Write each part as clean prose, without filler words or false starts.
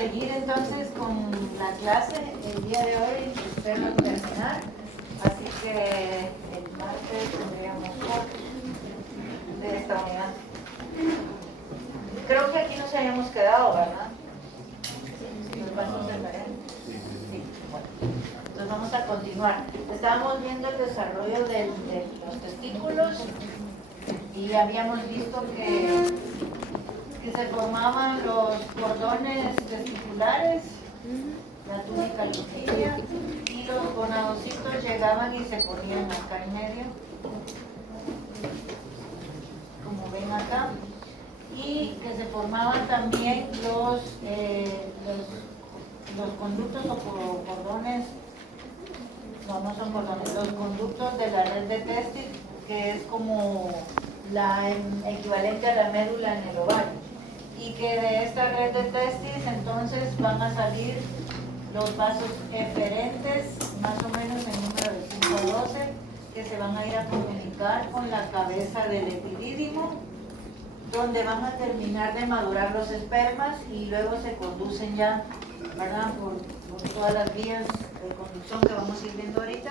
seguir entonces con la clase el día de hoy, espero terminar, así que el martes tendríamos corte de esta unidad. Creo que aquí nos hayamos quedado, ¿verdad? Los pasos de tarea. Sí, bueno. Entonces vamos a continuar. Estábamos viendo el desarrollo de los testículos y habíamos visto que se formaban los cordones testiculares, la túnica lutigea, y los gonadocitos llegaban y se ponían acá en medio, como ven acá, y que se formaban también los conductos o cordones, no son cordones, los conductos de la red de testis, que es como la equivalente a la médula en el ovario. Y que de esta red de testis entonces van a salir los vasos eferentes, más o menos en número de 5 a 12, que se van a ir a comunicar con la cabeza del epidídimo, donde van a terminar de madurar los espermas y luego se conducen ya, ¿verdad?, por todas las vías de conducción que vamos a ir viendo ahorita.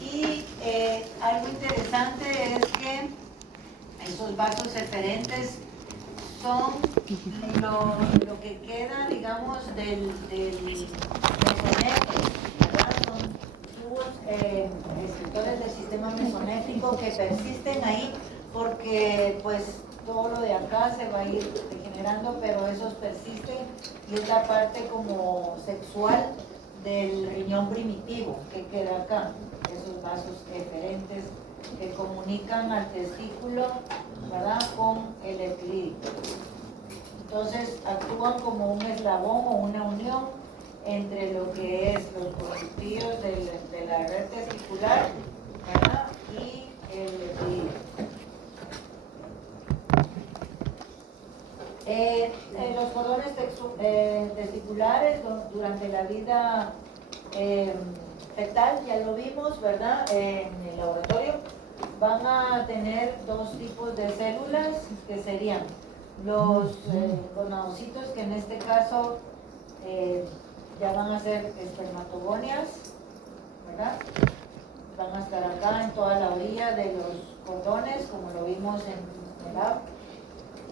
Y algo interesante es que esos vasos eferentes son lo que queda, digamos, del mesonéfrico, ¿verdad? Son tubos receptores del sistema mesonéfrico que persisten ahí porque pues todo lo de acá se va a ir degenerando, pero esos persisten y es la parte como sexual del riñón primitivo que queda acá, esos vasos eferentes que comunican al testículo, ¿verdad?, con el epidídimo. Entonces actúan como un eslabón o una unión entre lo que es los conductillos de la red testicular, ¿verdad?, y el epidídimo. Los cordones testiculares durante la vida fetal, ya lo vimos, ¿verdad?, en el laboratorio, van a tener dos tipos de células que serían los gonadocitos, que en este caso ya van a ser espermatogonias, ¿verdad? Van a estar acá en toda la orilla de los cordones, como lo vimos en el lab.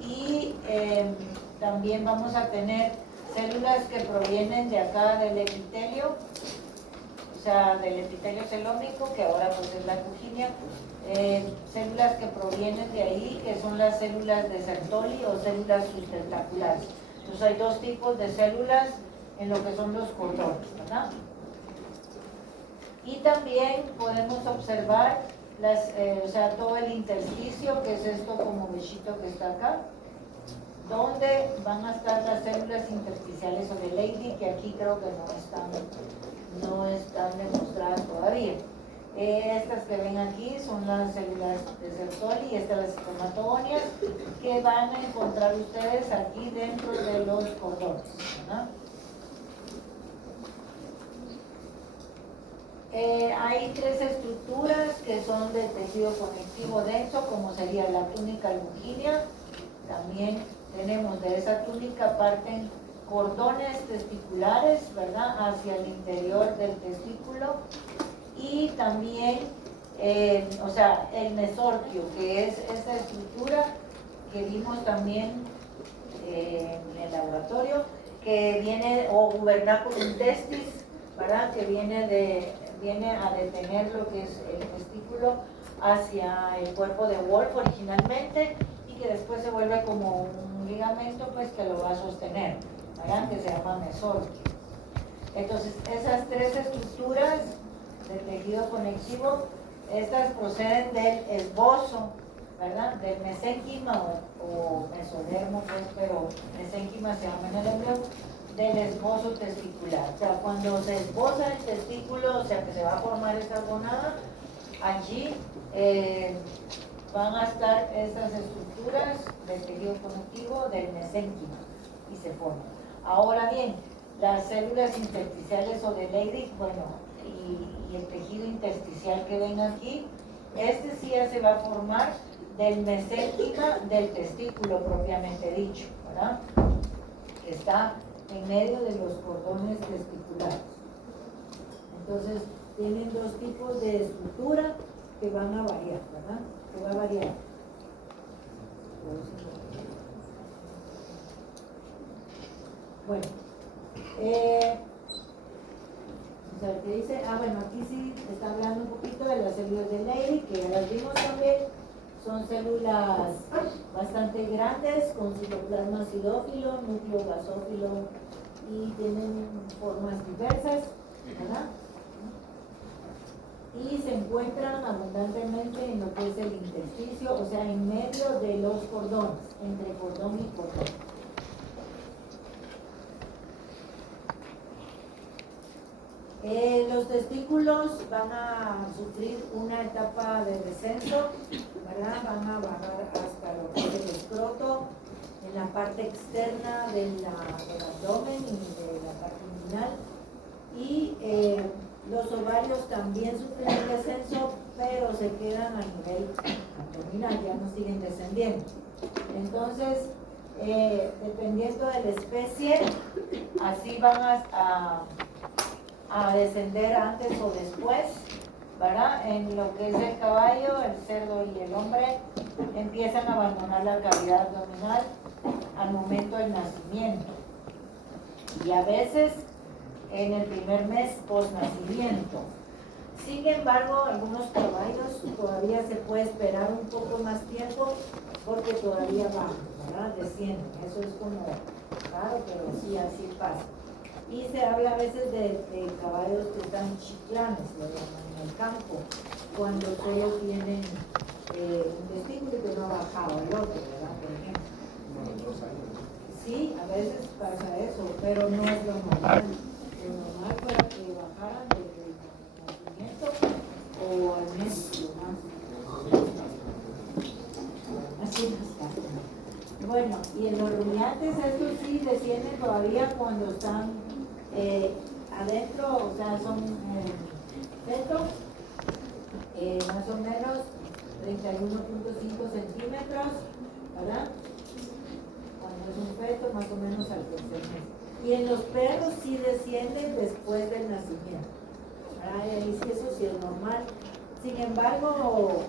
Y también vamos a tener células que provienen de acá del epitelio, o sea, del epitelio celómico, que ahora pues es la cuginia, células que provienen de ahí, que son las células de Sertoli o células sustentaculares. Entonces hay dos tipos de células en lo que son los cordones, ¿verdad? Y también podemos observar o sea, todo el intersticio, que es esto como bichito que está acá, donde van a estar las células intersticiales o de Leydig, que aquí creo que no están demostradas todavía. Estas que ven aquí son las células de Sertoli y estas las espermatogonias que van a encontrar ustedes aquí dentro de los cordones, ¿no? Hay tres estructuras que son del tejido conectivo denso, como sería la túnica lutigea. También tenemos de esa túnica parten cordones testiculares, ¿verdad?, hacia el interior del testículo, y también, o sea, el mesorquio, que es esta estructura que vimos también en el laboratorio, que viene, o gubernaculum testis, ¿verdad?, que viene a detener lo que es el testículo hacia el cuerpo de Wolf originalmente, y que después se vuelve como un ligamento pues que lo va a sostener, ¿verdad?, que se llama mesorquio. Entonces esas tres estructuras del tejido conectivo, estas proceden del esbozo, ¿verdad?, del mesénquima o mesodermo, pues, pero mesénquima se llama en el embrión, del esbozo testicular. O sea, cuando se esboza el testículo, o sea, que se va a formar esa gonada, allí van a estar estas estructuras del tejido conectivo del mesénquima y se forman. Ahora bien, las células intersticiales o de Leydig, bueno, y el tejido intersticial que ven aquí, este sí ya se va a formar del mesénquima del testículo propiamente dicho, ¿verdad?, que está en medio de los cordones testiculares. Entonces, tienen dos tipos de estructura que van a variar, ¿verdad? Que va a variar. Bueno, o sea, ¿qué dice? Bueno, aquí sí está hablando un poquito de las células de Leydig, que ya las vimos también. Son células bastante grandes, con citoplasma acidófilo, núcleo basófilo, y tienen formas diversas, ¿verdad? Y se encuentran abundantemente en lo que es el intersticio, o sea, en medio de los cordones, entre cordón y cordón. Los testículos van a sufrir una etapa de descenso, ¿verdad? Van a bajar hasta lo que es el escroto, en la parte externa del abdomen y de la parte inguinal. Y los ovarios también sufren el descenso, pero se quedan a nivel abdominal, ya no siguen descendiendo. Entonces, dependiendo de la especie, así van a descender antes o después, ¿verdad? En lo que es el caballo, el cerdo y el hombre, empiezan a abandonar la cavidad abdominal al momento del nacimiento. Y a veces en el primer mes post-nacimiento. Sin embargo, algunos caballos todavía se puede esperar un poco más tiempo porque todavía bajan, ¿verdad? Descienden. Eso es como raro, pero sí, así pasa. Y se habla a veces de caballos que están chiclanes, lo llaman en el campo, cuando solo tienen un testículo que no ha bajado el otro, ¿verdad? Por ejemplo. Sí, a veces pasa eso, pero no es lo normal. Lo normal para que bajaran desde el nacimiento o al mes lo más. Así es. Bueno, y en los rumiantes estos sí descienden todavía cuando están adentro, o sea, son feto, más o menos 31.5 centímetros, ¿verdad? Cuando es un feto, más o menos al tercer mes. Y en los perros sí descienden después del nacimiento. Ahí sí, eso sí es normal. Sin embargo,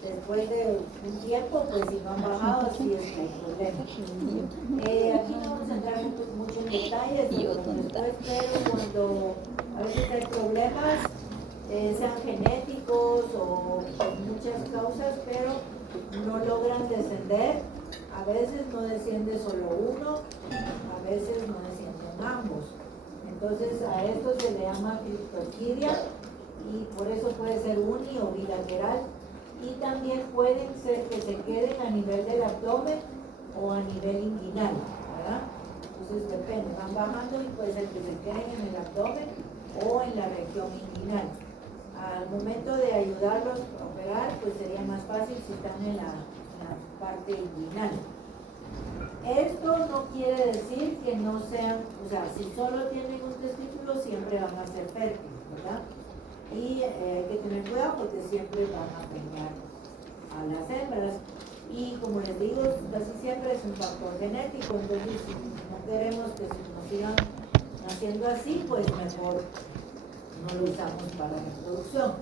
después de un tiempo, pues si no han bajado, sí es un problema. Aquí no vamos a entrar mucho en detalles después, pero cuando a veces hay problemas, sean genéticos o por muchas causas, pero no logran descender. A veces no desciende solo uno, a veces no descienden ambos. Entonces a esto se le llama criptorquidia y por eso puede ser uni o bilateral. Y también pueden ser que se queden a nivel del abdomen o a nivel inguinal, ¿verdad? Entonces depende, van bajando y puede ser que se queden en el abdomen o en la región inguinal. Al momento de ayudarlos a operar, pues sería más fácil si están en la parte inguinal. Esto no quiere decir que no sean, o sea, si solo tienen un testículo siempre van a ser fértiles, ¿verdad? Y hay que tener cuidado porque siempre van a pegar a las hembras. Y como les digo, casi siempre es un factor genético, entonces si no queremos que se nos sigan haciendo así, pues mejor no lo usamos para reproducción.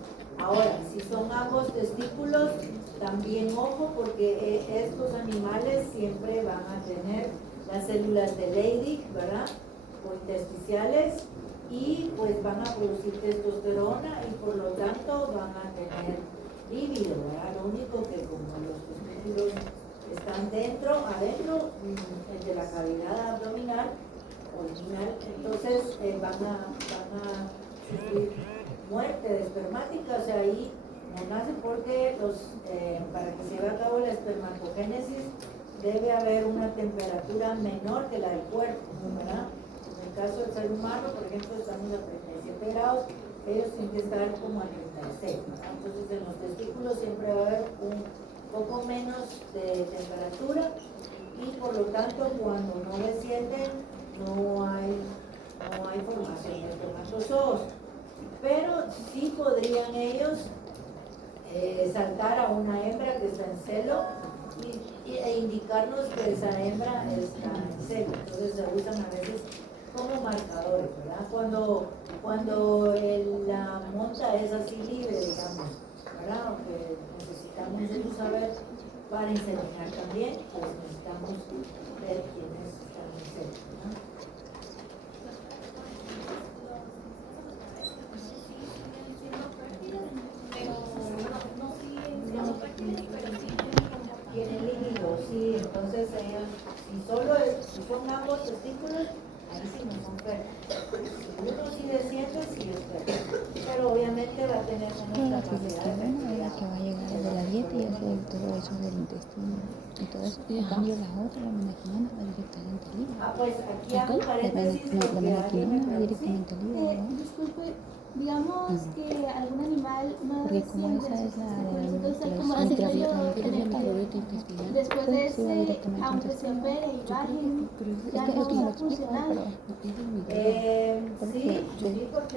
Ahora, si son ambos testículos, también ojo porque estos animales siempre van a tener las células de Leydig, ¿verdad? O intersticiales, y pues van a producir testosterona y por lo tanto van a tener líbido, ¿verdad? Lo único que como los testículos están adentro de la cavidad abdominal o inguinal, entonces van a sufrir muerte de espermática, o sea, ahí no nace porque para que se lleve a cabo la espermatogénesis debe haber una temperatura menor que la del cuerpo, ¿verdad? En el caso del ser humano, por ejemplo, estamos a 37 grados, ellos tienen que estar como a 36, ¿verdad? Entonces en los testículos siempre va a haber un poco menos de temperatura y por lo tanto cuando no descienden no hay formación de espermatozoos. Pero sí podrían ellos saltar a una hembra que está en celo y e indicarnos que esa hembra está en celo. Entonces se usan a veces como marcadores, ¿verdad? Cuando la monta es así libre, digamos, ¿verdad? O que necesitamos eso saber para inseminar también, pues necesitamos ver quiénes están en celo, ¿verdad? Tiene líquido, sí, entonces ellos, si son ambos testículos, ahí sí no son fértiles. Si uno sí desciende, sí es fértil, pero obviamente va a tener menos capacidad de fertilidad. Que va a llegar de la dieta y hacer todo eso del intestino y todo eso. En cambio la otra, la menaquinona, va directamente al hígado. Pues aquí hago paréntesis La menaquinona va directamente al hígado. Disculpe, digamos que algún animal no porque como esa es la después de ese, aunque se opere y baje, ya no va a funcionar. Porque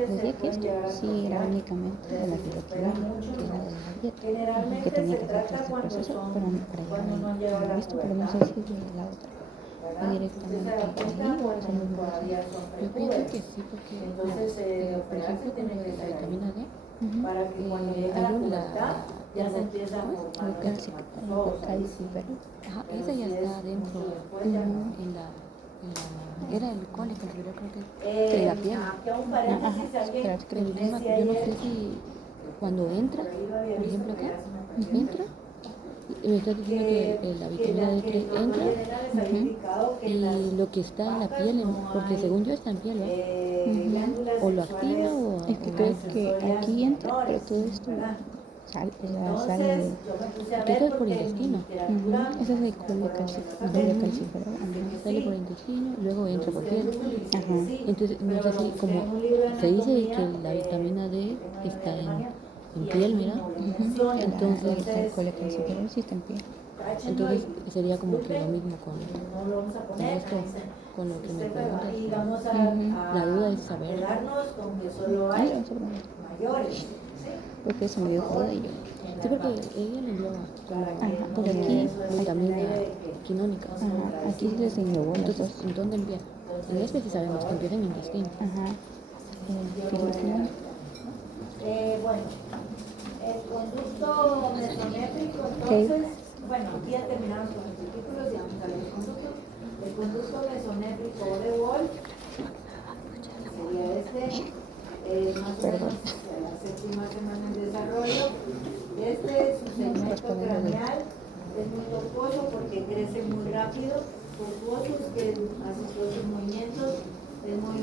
decía que esto sí era únicamente de la gilotina, que era de la dieta, que tenía que hacer todo este proceso para llegar a esto, pero no sé si es de la otra. Y directamente ahí yo pienso que sí, porque por ejemplo con lo de la vitamina D, para que cuando llegue la pubertad ya se empieza a formar esa ya está dentro en la era el cólico, yo creo que la piel. Pero yo no sé si cuando entra, por ejemplo acá, entra, y me está diciendo que la vitamina D3 entra y lo que está en la piel, porque según yo está en piel, ¿verdad? O lo activa o... Es que creo que aquí entra, pero todo esto sale, que eso es por intestino. Ese es el colecalciferol. Sale por intestino, luego entra por piel. Entonces, no sé si como se dice que la vitamina D está en piel, mira. Entonces, el colecalciferol sí está en piel. Entonces sería como que lo mismo con esto, con lo que me preguntas. La duda es saber. Porque eso me dio joda y yo. Sí, porque ella le dio por aquí vitamina quinónica. Aquí les englobó las dos. Entonces, ¿en dónde empieza? En este sí sabemos que empieza en el intestino. Bueno, el conducto mesonéfrico, entonces, bueno, aquí ya terminamos con los testículos y vamos a ver el conducto. El conducto mesonéfrico de Wolf sería más o menos a la séptima semana en desarrollo. Su segmento craneal es muy tortuoso porque crece muy rápido. Tortuoso es que hace todos sus movimientos, es muy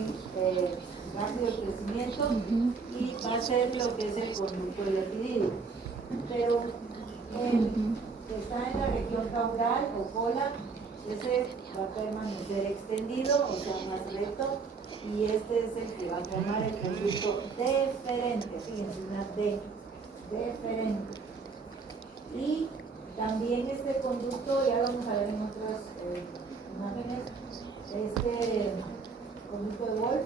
rápido el crecimiento y va a ser lo que es el conducto diapidídico. Pero que está en la región caudal o cola, ese va a permanecer extendido, o sea, más recto, y este es el que va a formar el conducto deferente, fíjense, una D, deferente. Y también este conducto, ya vamos a ver en otras imágenes, este conducto de Wolf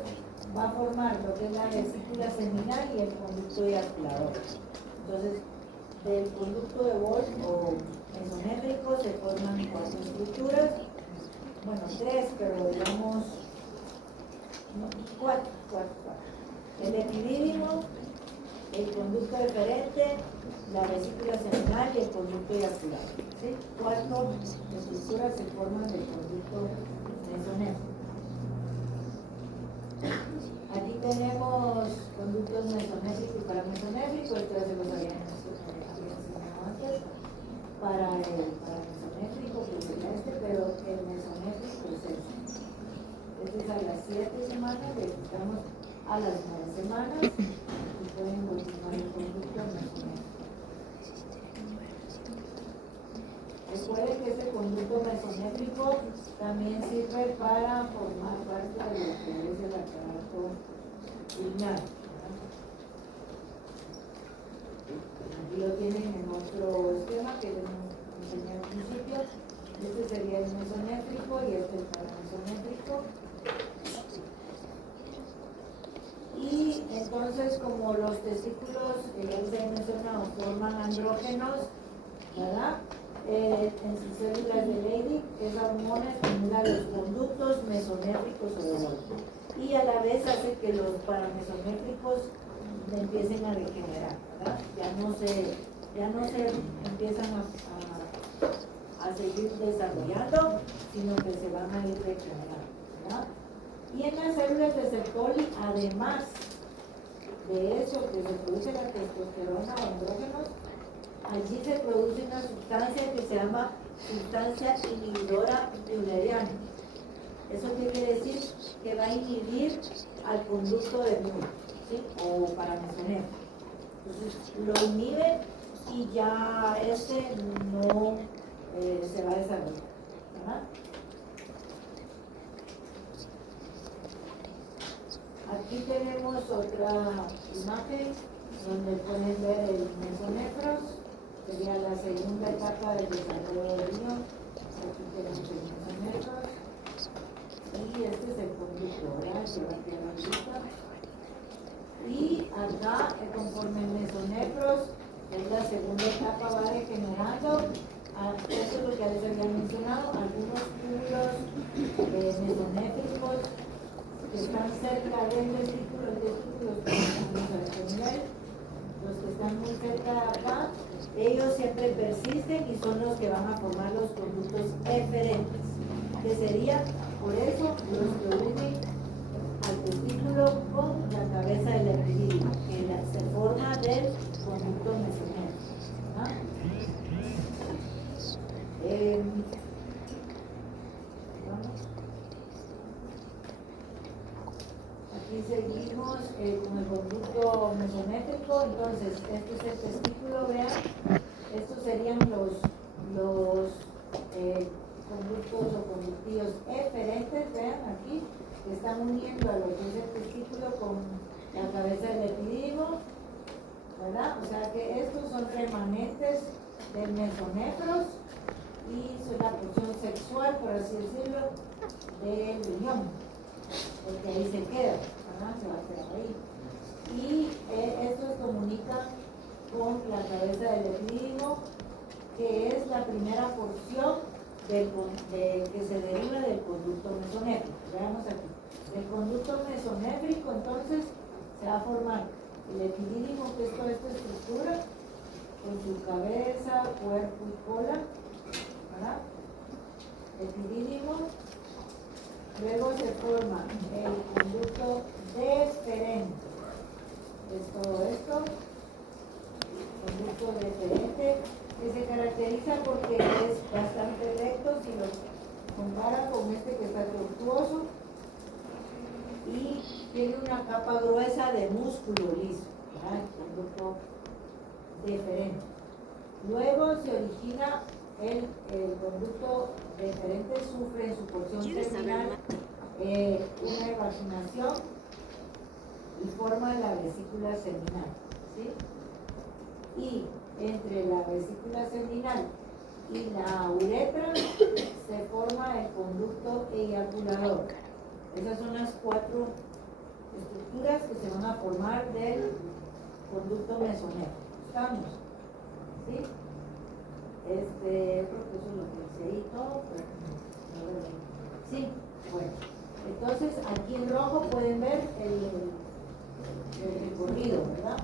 va a formar lo que es la vesícula seminal y el conducto eyaculador. Entonces, del conducto de Wolf o mesonéfrico se forman 4 estructuras, bueno 3, pero digamos 4. El epidídimo, el conducto deferente, la vesícula seminal y el conducto eyaculador. ¿Sí? 4 estructuras se forman del conducto mesonéfrico. Aquí tenemos conductos mesonéfrico y paramesonéfrico, esto ya se los había enseñado antes. Para el paramesonéfrico, pues sería pero el mesonéfrico es este es a las 7 semanas, le estamos a las 9 semanas y pueden continuar el conducto mesonéfrico. Recuerden que este conducto mesonéfrico también sirve para formar parte de lo que es el aparato urinario. Aquí lo tienen en otro esquema que les enseñé al principio. Este sería el mesonéfrico y este el paramesonéfrico. Y entonces, como los testículos, ya les he mencionado, forman andrógenos, ¿verdad? en sus células de Leydig, esa hormona estimula los conductos mesonéfricos o de Golgi y a la vez hace que los paramesonéfricos empiecen a regenerar, ¿verdad? Ya no se empiezan a seguir desarrollando, sino que se van a ir regenerando, ¿verdad? Y en las células de Sertoli, además de eso que se produce la testosterona o andrógenos, allí se produce una sustancia que se llama sustancia inhibidora mülleriana. ¿Eso qué quiere decir? Que va a inhibir al conducto de Müller, ¿sí? O paramesonéfrico. Entonces lo inhibe y ya no se va a desarrollar, ¿verdad? Aquí tenemos otra imagen donde pueden ver el mesonefros, sería la segunda etapa del desarrollo del riñón. Aquí tenemos el mesonefros y este es el conducto, ¿verdad? Que va aquí a la vista. Y acá, conforme el mesonefros, es la segunda etapa, va degenerando. Esto es lo que ya les había mencionado, algunos túbulos mesonéfricos que están cerca del vestíbulo, los que están muy cerca de acá, ellos siempre persisten y son los que van a formar los conductos eferentes, que serían, por eso, los que unen al testículo con la cabeza del epidídimo, que se forma del conducto mesonéfrico. ¿Ah? Aquí seguimos con el conducto mesonéfrico. Entonces, este es el testículo, vean. Estos serían los conductos o conductillos eferentes, vean aquí, que están uniendo a lo que es el testículo con la cabeza del epidídimo, ¿verdad? O sea que estos son remanentes del mesonefros y son la porción sexual, por así decirlo, del riñón, porque ahí se queda, ¿verdad? Se va a quedar ahí. Y estos comunican con la cabeza del epidídimo, que es la primera porción que se deriva del conducto mesonéfrico. Veamos aquí. El conducto mesonéfrico, entonces, se va a formar el epidídimo, que es toda esta estructura, con su cabeza, cuerpo y cola, ¿verdad? Epidídimo. Luego se forma el conducto deferente. Es todo esto. Conducto deferente, que se caracteriza porque es bastante recto si lo compara con este que está tortuoso y tiene una capa gruesa de músculo liso, ¿verdad? El conducto deferente. Luego se origina el conducto deferente, sufre en su porción terminal una evaginación y forma la vesícula seminal, ¿sí? Y entre la vesícula seminal y la uretra se forma el conducto eyaculador. Esas son las 4 estructuras que se van a formar del conducto mesonéfrico. ¿Estamos? ¿Sí? Creo que eso es lo que dice ahí todo, pero sí, bueno. Entonces aquí en rojo pueden ver el recorrido, ¿verdad?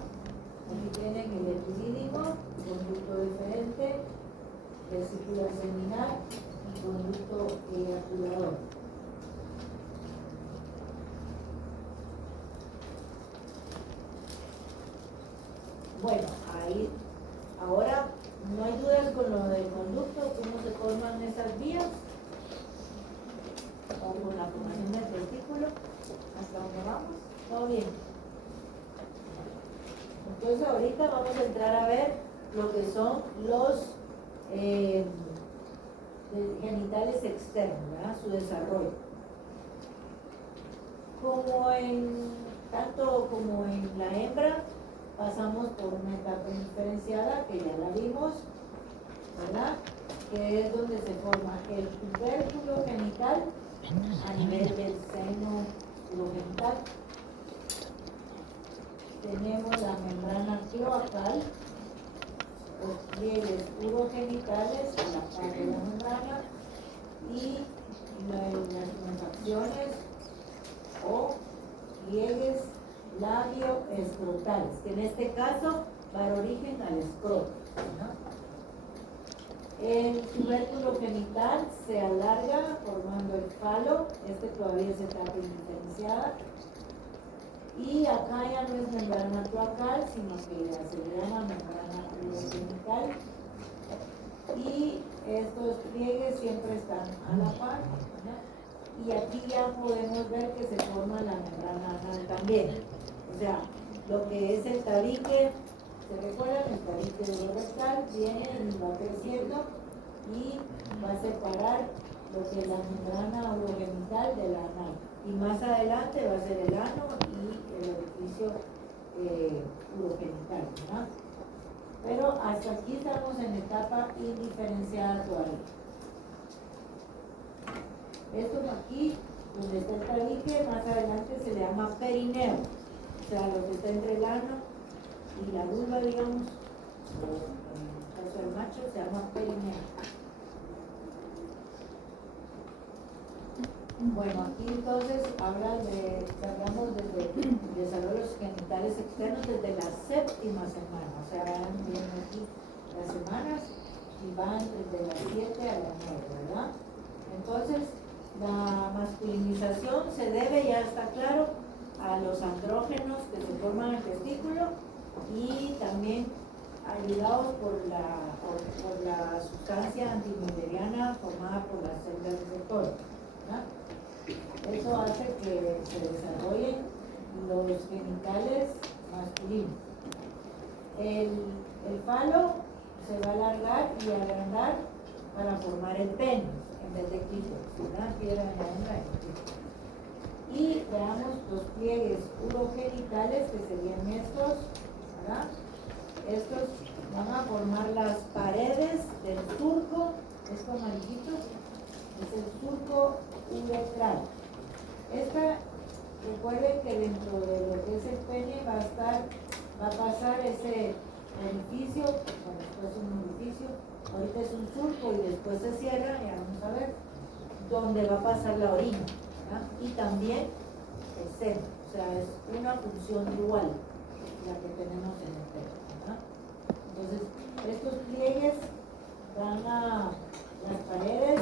Aquí tienen el epidídimo, conducto deferente, vesícula seminal y conducto eyaculador. Bueno, ahí, ahora no hay dudas con lo del conducto, cómo se forman esas vías, o con la formación del testículo, hasta donde vamos, todo bien. Entonces ahorita vamos a entrar a ver lo que son los genitales externos, ¿verdad? Su desarrollo. Tanto como en la hembra, pasamos por una etapa diferenciada, que ya la vimos, ¿verdad? Que es donde se forma el tubérculo genital a nivel del seno urogenital. Tenemos la membrana cloacal los pliegues urogenitales a la par de la membrana y las infecciones o pliegues labio-escrotales, que en este caso va a dar origen al escroto, ¿no? El tubérculo genital se alarga formando el falo, este todavía es etapa indiferenciada, y acá ya no es membrana cloacal, sino que ya se le llama membrana urogenital, y estos pliegues siempre están a la par, ¿no? Y aquí ya podemos ver que se forma la membrana anal también, o sea, lo que es el tabique. ¿Se recuerdan? El tabique urorectal viene y va creciendo y va a separar lo que es la membrana urogenital de la anal. Y más adelante va a ser el ano y el orificio urogenital, ¿verdad? Pero hasta aquí estamos en etapa indiferenciada todavía. Esto aquí, donde está el tabique, más adelante se le llama perineo. O sea, lo que está entre el ano y la vulva, digamos, o en el caso del macho, se llama perineo. Bueno, aquí entonces hablamos desde el desarrollo de los genitales externos desde la séptima semana, o sea, van viendo aquí las semanas y van desde las 7 a las 9, ¿verdad? Entonces, la masculinización se debe, ya está claro, a los andrógenos que se forman en el testículo y también ayudados por la sustancia antimilleriana formada por las células receptoras, ¿verdad? Eso hace que se desarrollen los genitales masculinos. El falo se va a alargar y agrandar para formar el pene en vez de clítoris, ¿verdad? Piedra en la hembra y clítoris. Y veamos los pliegues urogenitales, que serían estos, ¿verdad? Estos van a formar las paredes del surco, esto amarillito, es el surco uretral. Recuerden que dentro de lo que es el pene va a pasar ese orificio, bueno, después un orificio, ahorita es un surco y después se cierra, ya vamos a ver, donde va a pasar la orina, ¿verdad? Y también el seno, o sea, es una función dual la que tenemos en el pene, ¿verdad? Entonces, estos pliegues las paredes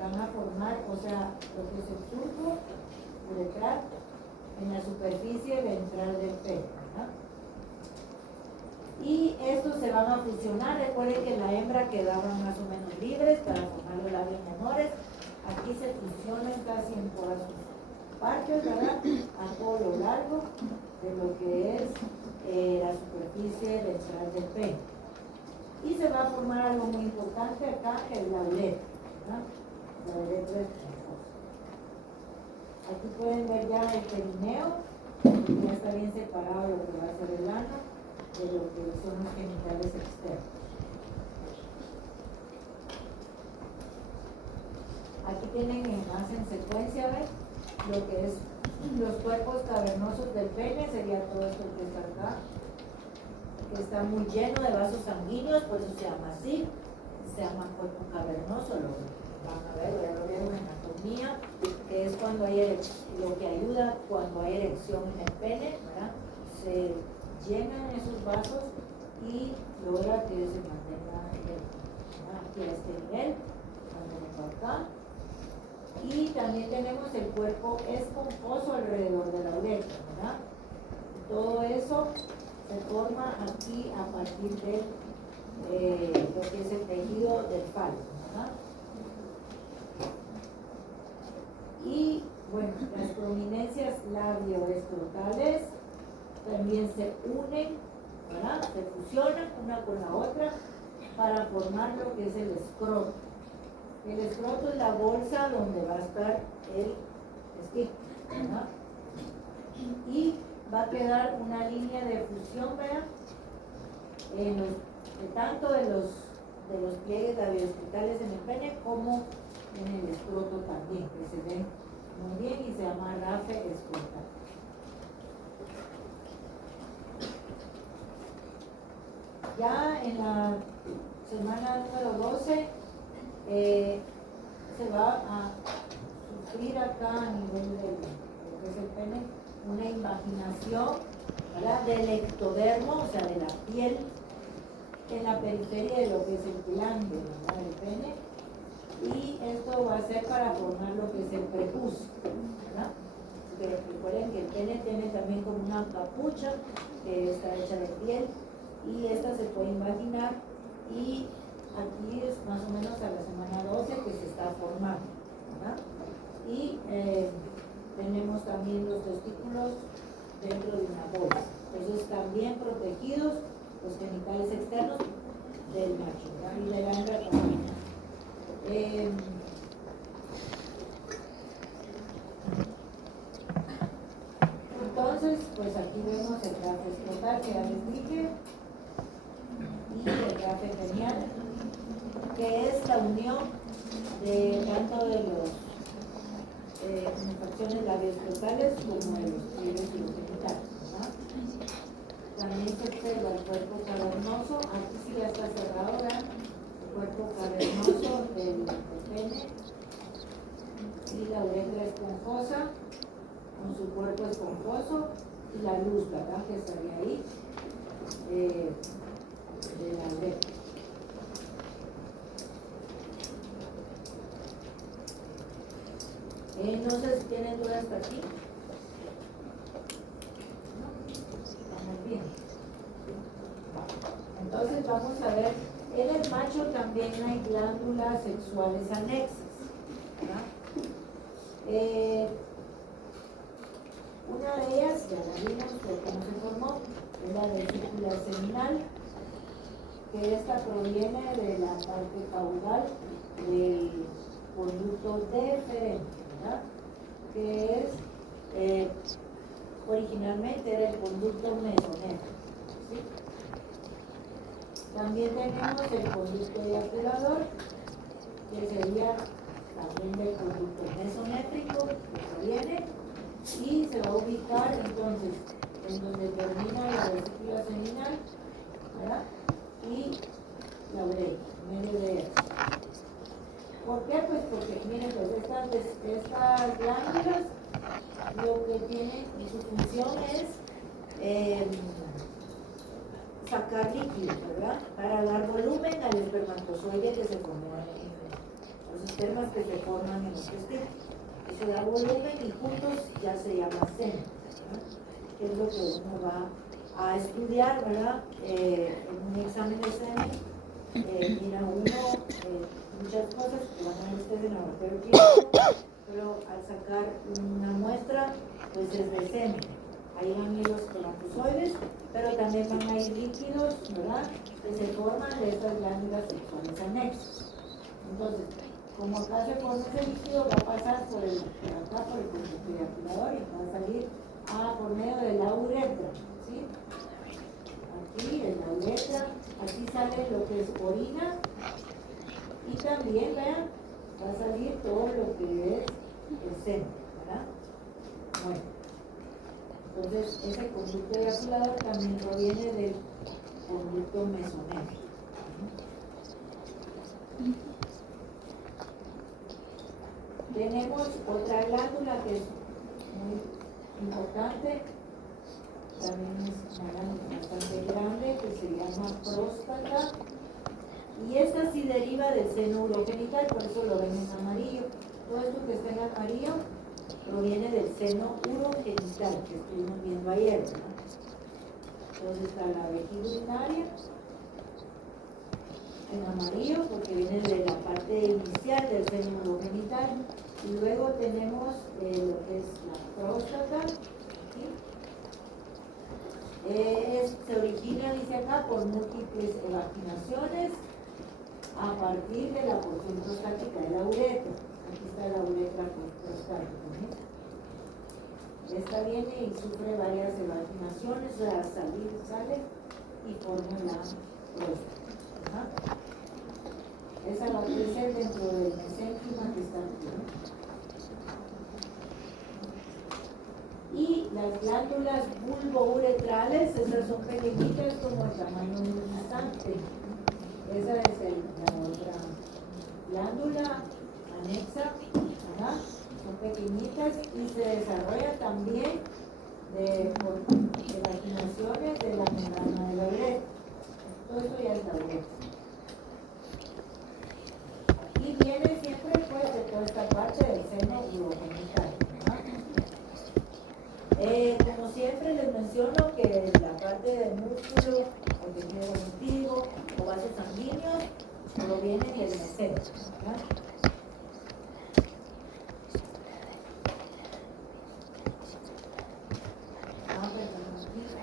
van a formar, o sea, lo que es el surco uretral en la superficie ventral del pene, ¿verdad? Y estos se van a fusionar. Recuerden que en la hembra quedaban más o menos libres para formar los labios menores. Aquí se fusionan casi en todas sus partes, ¿verdad? A todo lo largo de lo que es la superficie ventral del pene. Y se va a formar algo muy importante acá, el la uretra, ¿verdad? La uretra esponjosa. Aquí pueden ver ya el perineo, ya está bien separado lo que va a ser el ano de lo que son los genitales externos. Aquí tienen más en secuencia, ¿ven? Lo que es los cuerpos cavernosos del pene, sería todo esto que está acá, que está muy lleno de vasos sanguíneos, por eso se llama así, se llama cuerpo cavernoso, lo van a ver, ya lo vieron en anatomía, que es cuando hay lo que ayuda cuando hay erección en el pene, ¿verdad? Se llenan esos vasos y logra que se mantenga aquí a este nivel, acá. Y también tenemos el cuerpo esponjoso alrededor de la uretra, ¿verdad? Todo eso se forma aquí a partir de lo que es el tejido del falo, ¿verdad? Y bueno, las prominencias labioescrotales también se unen, ¿verdad? Se fusionan una con la otra para formar lo que es el escroto. El escroto es la bolsa donde va a estar el stick, ¿verdad? Y va a quedar una línea de fusión, ¿verdad? Tanto de los pliegues labioescrotales en el pene como en el escroto también, que se ven muy bien y se llama rafe escrotal. Ya en la semana número 12 se va a sufrir acá a nivel de lo que es el pene una invaginación, ¿verdad?, del ectodermo, o sea, de la piel, en la periferia de lo que es el glande, ¿verdad?, del pene, y esto va a ser para formar lo que es el prepucio, ¿verdad? Pero recuerden que el pene tiene también como una capucha que está hecha de piel y esta se puede imaginar, y aquí es más o menos a la semana 12 que se está formando, ¿verdad? Y tenemos también los testículos dentro de una bolsa, entonces están bien protegidos los genitales externos del macho, ¿verdad?, y de la hembra también. Entonces, pues aquí vemos el grafo escrotal que ya les dije, y el grafo genial, que es la unión de tanto de los infecciones labioescrotales como de los pliegues y los genitales, ¿verdad? También se observa el cuerpo cavernoso, aquí sí ya está cerrado, ¿verdad?, el cuerpo cavernoso del pene, y la uretra esponjosa con su cuerpo esponjoso, y la luz, ¿verdad?, que estaría ahí de la uretra. No sé si tienen dudas hasta aquí. ¿No? Estamos bien. Entonces vamos a ver, en el macho también hay glándulas sexuales anexas, ¿verdad? Una de ellas, ya la vimos por cómo se formó, es la vesícula seminal, que esta proviene de la parte caudal del conducto deferente, ¿verdad?, que es, originalmente era el conducto mesonéfrico, ¿sí? También tenemos el conducto eyaculador, que sería también del conducto mesonéfrico, que proviene, y se va a ubicar entonces en donde termina la vesícula seminal, ¿verdad?, y la uretra, en medio de ella. ¿Por qué? Pues porque, miren, pues estas glándulas lo que tienen, su función es sacar líquidos, ¿verdad?, para dar volumen al espermatozoide que se formó en los espermas que se forman en los testículos. Eso da volumen y juntos ya se llama seno, ¿verdad?, que es lo que uno va a estudiar, ¿verdad?, en un examen de seno. Mira uno muchas cosas que van a ver ustedes en laboratorio clínico, pero al sacar una muestra, pues es de semen. Ahí van a ir los espermatozoides, pero también van a ir líquidos, ¿verdad?, que se forman de estas glándulas sexuales anexas. Entonces, como acá se forma ese líquido, va a pasar por acá por el conducto eyaculador y va a salir por medio de la uretra, ¿sí? Aquí en la uretra, aquí sale lo que es orina, y también, vean, va a salir todo lo que es el seno, ¿verdad? Bueno, entonces ese conducto eyaculador también proviene del conducto mesonéfrico. Tenemos otra glándula que es muy importante, también es una glándula bastante grande, que se llama próstata, y esta sí deriva del seno urogenital, por eso lo ven en amarillo. Todo esto que está en amarillo proviene del seno urogenital, que estuvimos viendo ayer, ¿verdad? Entonces está la vejiga urinaria en amarillo, porque viene de la parte inicial del seno urogenital, y luego tenemos lo que es la próstata, ¿sí? Se origina, dice acá, por múltiples evaginaciones a partir de la porción prostática de la uretra. Aquí está la uretra prostática, ¿sí? Esta viene y sufre varias evaginaciones, o sea, sale y forma la próstata. Esa va a crecer dentro del mesénquima que está aquí, ¿no? Y las glándulas bulbouretrales, esas son pequeñitas como el tamaño de un instante. Esa es la otra glándula anexa, ¿verdad? Son pequeñitas y se desarrolla también de vaginaciones de la membrana de la uretra. Todo eso ya es la uretra. Aquí viene siempre pues de toda esta parte del seno urogenital, ¿verdad? Como siempre les menciono que la parte del músculo o tejido conectivo o vasos sanguíneos provienen del meseno, ¿verdad?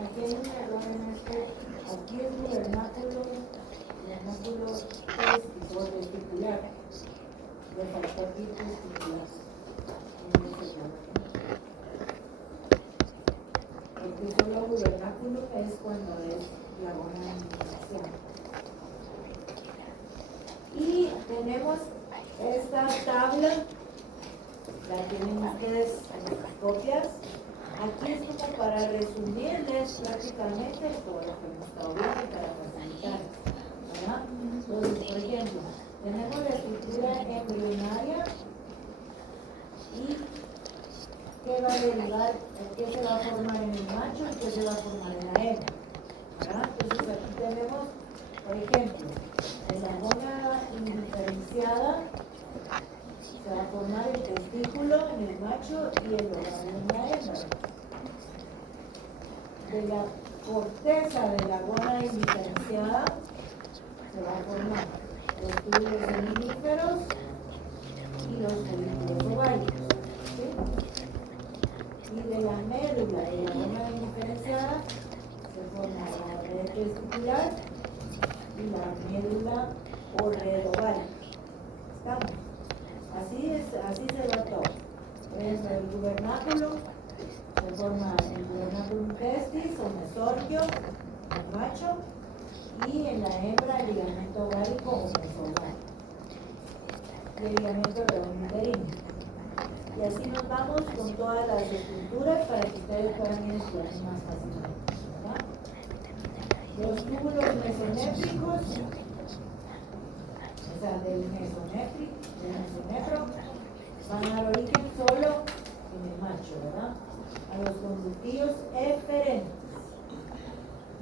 Aquí hay un error en este. Aquí es gubernáculo testicular. Le faltó aquí testicular. Porque solo gubernáculo es cuando es la gonadominación. Y tenemos esta tabla, la tienen ustedes en las copias. Aquí es como para resumirles prácticamente todo lo que hemos estado viendo para facilitar, ¿verdad? Entonces, por ejemplo, tenemos la estructura embrionaria y qué va a derivar, qué se va a formar en el macho y qué se va a formar en la hembra, ¿verdad? Entonces aquí tenemos, por ejemplo, en la gónada indiferenciada se va a formar el testículo en el macho y el ovario en la hembra. De la corteza de la gónada indiferenciada se va a formar los túbulos seminíferos y los folículos ováricos, ¿sí? Y de la médula de la gónada indiferenciada se forma la red testicular y la médula o red ovárica. ¿Estamos? Así se va todo. Es el gubernáculo, se forma el gubernáculum testis o mesorquio, el macho, y en la hembra el ligamento ovárico o mesovárico. Y el ligamento redondo. Y así nos vamos con todas las estructuras para que ustedes puedan ir estudiando más fácilmente, ¿verdad? Los túbulos mesonéfricos, o sea, del mesonefro, van al origen solo en el macho, ¿verdad? A los conductillos eferentes.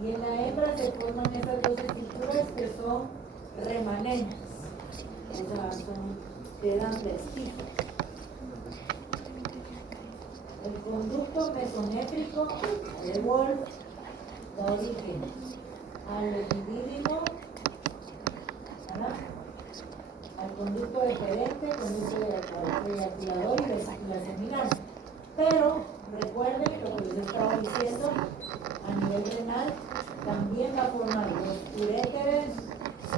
Y en la hembra se forman esas dos estructuras que son remanentes, o sea, quedan vestigios. El conducto mesonéfrico de Wolf da origen al epidídimo, ¿verdad? Al conducto deferente, conducto eyaculador y vesícula seminal. Pero recuerden lo que les estaba diciendo, a nivel renal también va a formar los uréteres,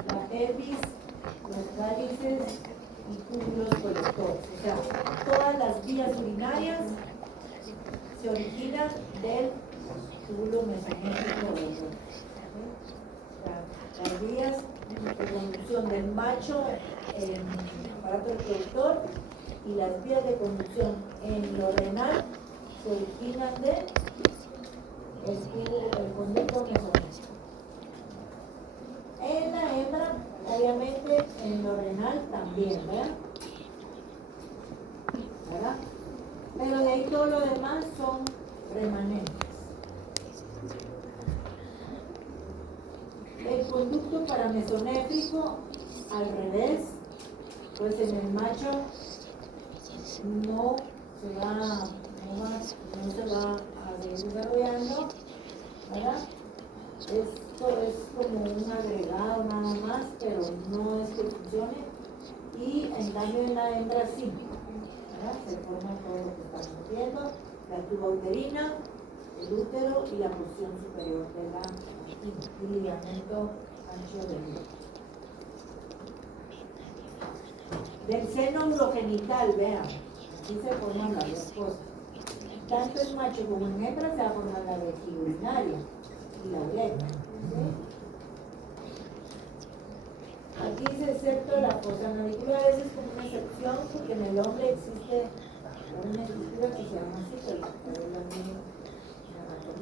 la pelvis, los cálices y túbulos colectores. O sea, todas las vías urinarias se originan del túbulo mesonéfrico del útero. Las vías de conducción del macho en el aparato reproductor y las vías de conducción en lo renal se originan del conducto mesonéfrico. En la hembra, obviamente, en lo renal también, ¿verdad? Pero de ahí todo lo demás son remanentes. El conducto paramesonéfrico, al revés, pues en el macho no se va a ir desarrollando, ¿verdad? Esto es como un agregado nada más, pero no es que funcione. Y en cambio en la hembra sí, ¿verdad? Se forma todo lo que estamos viendo, la tuba uterina, el útero y la porción superior de la ligamento ancho del útero. Del seno urogenital, vean, aquí se forman las dos cosas. Tanto en macho como en hembra se va a formar la vejiga urinaria y la uretra. ¿Sí? Aquí dice excepto la fosa navicular, esa es como una excepción porque en el hombre existe una estructura que se llama así, pero la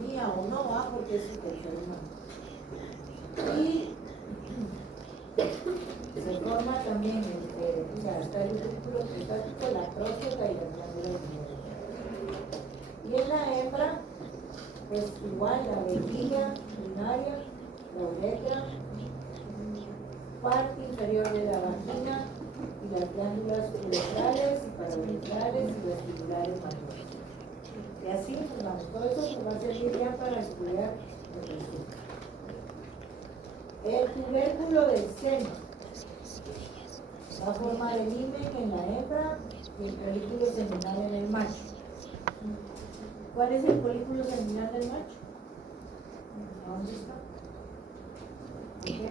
tenía o no, porque es el ser humano. Y se forma también, está el vínculo prostático, la próstata y la glándula tiroides. Y en la hembra, pues igual la vejiga urinaria, la uretra, parte inferior de la vagina y las glándulas uretrales y parauretrales y vestibulares mayores. Y así, pues vamos, todo eso nos va a servir ya para estudiar el tubérculo del seno. Va a formar el himen en la hembra y el folículo seminal en el macho. ¿Cuál es el folículo seminal del macho? ¿Dónde está? ¿Qué?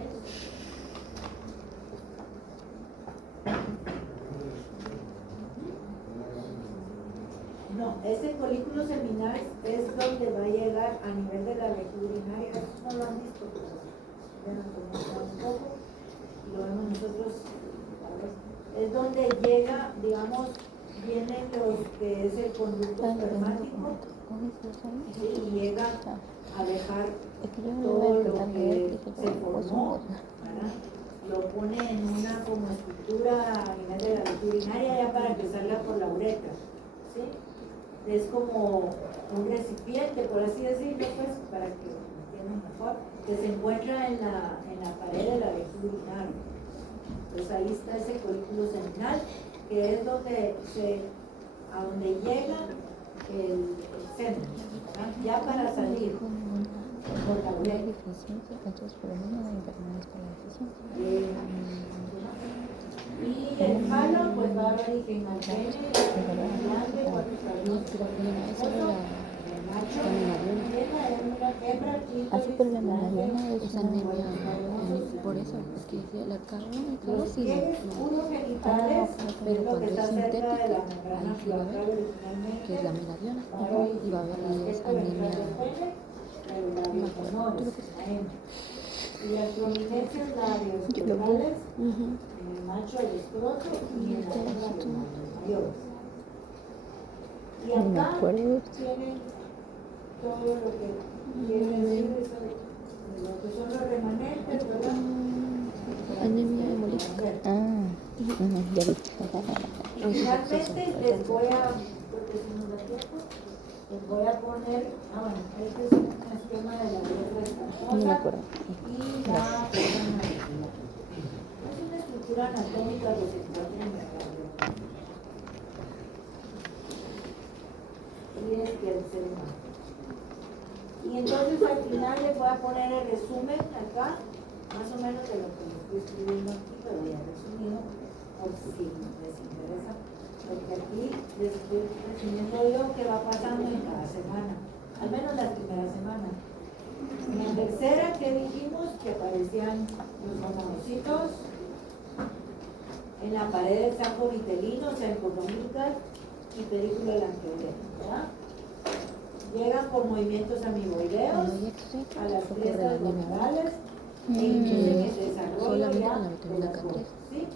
No, ese folículo seminal es donde va a llegar a nivel de la vejiga urinaria. Eso no lo han visto, pero ya nos comentamos un poco y lo vemos nosotros. Es donde llega, digamos, vienen los que es el conducto espermático y llega a dejar todo lo que se formó, ¿verdad? Lo pone en una como estructura a nivel de la vejiga urinaria ya para que salga por la uretra, ¿sí? Es como un recipiente, por así decirlo, pues, para que lo entiendan mejor, que se encuentra en la pared de la vejiga urinaria. Entonces ahí está ese folículo seminal, que es donde a donde llega el seno, ¿verdad? Ya para salir por la uretra. Y el falo pues va a dar origen al pene, grande, así por la mañana Esa anemia, por eso, porque decía la carne, todo sí, pero cuando es sintética, ahí sí va a ver que es la meladiona, y va a ver ahí es anemia, no me acuerdo, tú lo que sabes. Y las prominencias labios en el macho el escroto y en la hembra mayores. Y acá tienen todo lo que quiere decir lo que son los remanentes, ¿verdad? Anemia hemolítica. Ya vi. Y finalmente les voy a, porque si no da tiempo, les voy a poner, bueno, este es un esquema de la letra No me esponjosa acuerdo. y la forma natural. Es una estructura anatómica que se encuentra en el cráneo. Y es que el ser humano. Y entonces al final les voy a poner el resumen acá, más o menos de lo que les estoy escribiendo aquí, pero ya resumido, por si les interesa. Porque aquí les estoy resumiendo yo qué va pasando en cada semana, al menos las primeras semanas. En la tercera, que dijimos que aparecían los monocitos en la pared del saco vitelino, o sea, el cordón umbilical y pedículo lanceolero, ¿verdad? Llegan por movimientos amiboideos a las crestas gonadales e inducen el desarrollo ya de las bolas, ¿sí?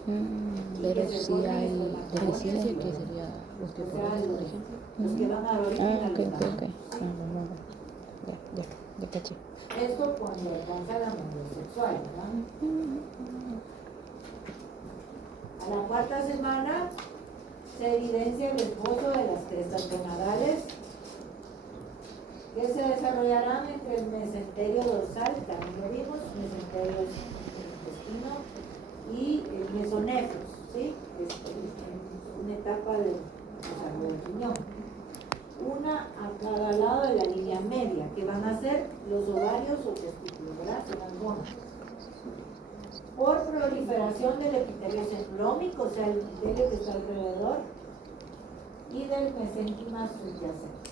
Pero si hay deficiencia, que sería osteoporosis, por ejemplo. Los que van a dar origen al embarazo. Ya caché. Esto cuando alcanza la madurez sexual, ¿verdad? A la cuarta semana se evidencia el esbozo de las crestas gonadales que se desarrollarán entre el mesenterio dorsal, también lo vimos, mesenterio intestino y el mesonefros, ¿sí? Es una etapa de desarrollo del riñón. Una a cada lado de la línea media, que van a ser los ovarios o testículos, ¿verdad? Son las gónadas. Por proliferación del epitelio celulómico, o sea, el epitelio que está alrededor, y del mesénquima subyacente.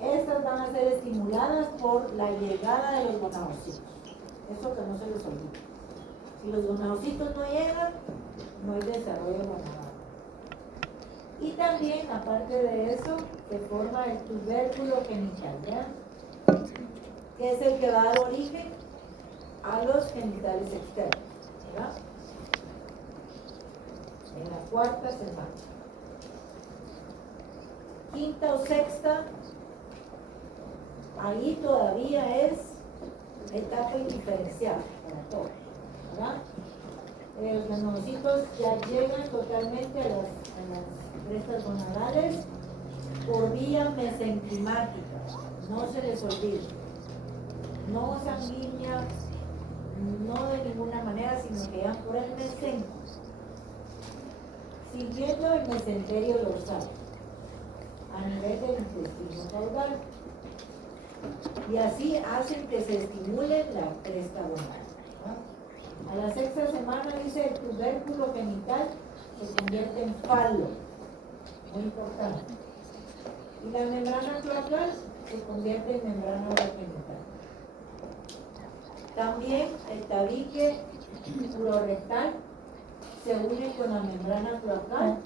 Estas van a ser estimuladas por la llegada de los gonadocitos. Eso que no se les olvide. Si los gonadocitos no llegan, no hay desarrollo gonadal. Y también, aparte de eso, se forma el tubérculo genital, ¿verdad? Que es el que va a dar origen a los genitales externos, ¿verdad? En la cuarta semana. Quinta o sexta, ahí todavía es etapa indiferenciada para todos, ¿verdad? Los ganocitos ya llegan totalmente a las crestas gonadales por vía mesenclimática, no se les olvide, no sanguínea, no de ninguna manera, sino que van por el mesenco, siguiendo el mesenterio dorsal a nivel del intestino caudal, y así hacen que se estimule la cresta gonadal, ¿no? A la sexta semana, dice, el tubérculo genital se convierte en falo, muy importante, y la membrana cloacal se convierte en membrana urogenital. También el tabique urorectal se une con la membrana cloacal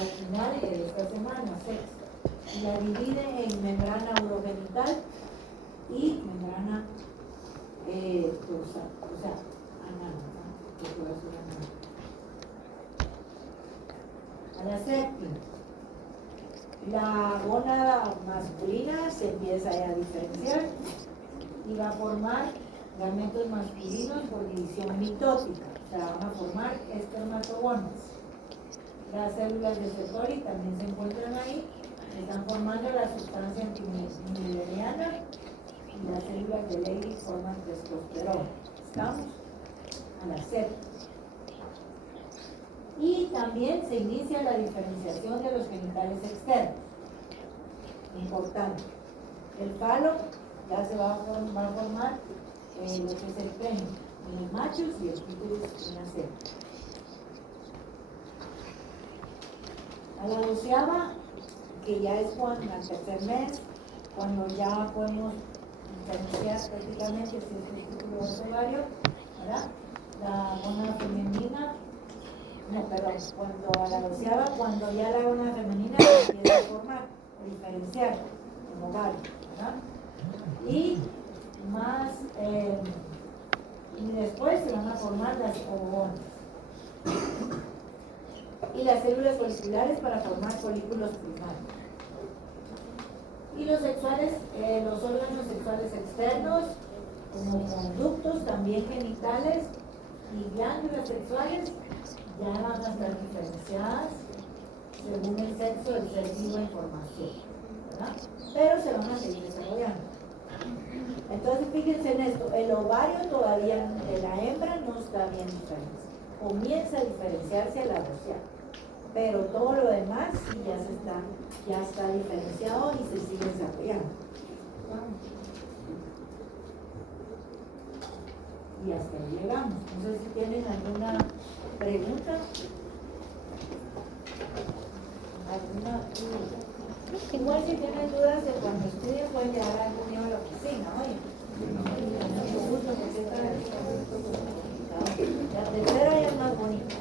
al final de esta semana, sexta, y la divide en membrana urogenital y membrana dorsal, o sea, anal, ¿no? Que puede ser anal. A la séptima, la gónada masculina se empieza ya a diferenciar y va a formar gametos masculinos por división mitótica, o sea, van a formar espermatogonas. Las células de Sertoli también se encuentran ahí, están formando la sustancia antimileriana y las células de Leydig forman testosterona. ¿Estamos? A la séptima. Y también se inicia la diferenciación de los genitales externos. Importante. El falo ya se va a formar lo que es el pene en los machos y el clítoris en la hembra. A la doceava, que ya es cuando, al tercer mes, cuando ya podemos diferenciar prácticamente si es el círculo ovario, ¿verdad? La gónada femenina, no, perdón, cuando a la doceava, cuando ya la gónada femenina se empieza a formar, a diferenciar el ovario, ¿verdad? Y más, y después se van a formar las ovogonas y las células foliculares para formar folículos primarios. Y los sexuales, los órganos sexuales externos, como conductos también genitales y glándulas sexuales, ya van a estar diferenciadas según el sexo del ser vivo en formación, ¿verdad? Pero se van a seguir desarrollando. Entonces fíjense en esto, el ovario todavía de la hembra no está bien diferenciado, comienza a diferenciarse a la doceava, pero todo lo demás sí ya está diferenciado y se sigue desarrollando. Y hasta ahí llegamos. No sé si tienen alguna pregunta. ¿Alguna duda? Igual si tienen dudas de cuando estudien pueden llegar algún día a la oficina, oye. La tercera ya es más bonita.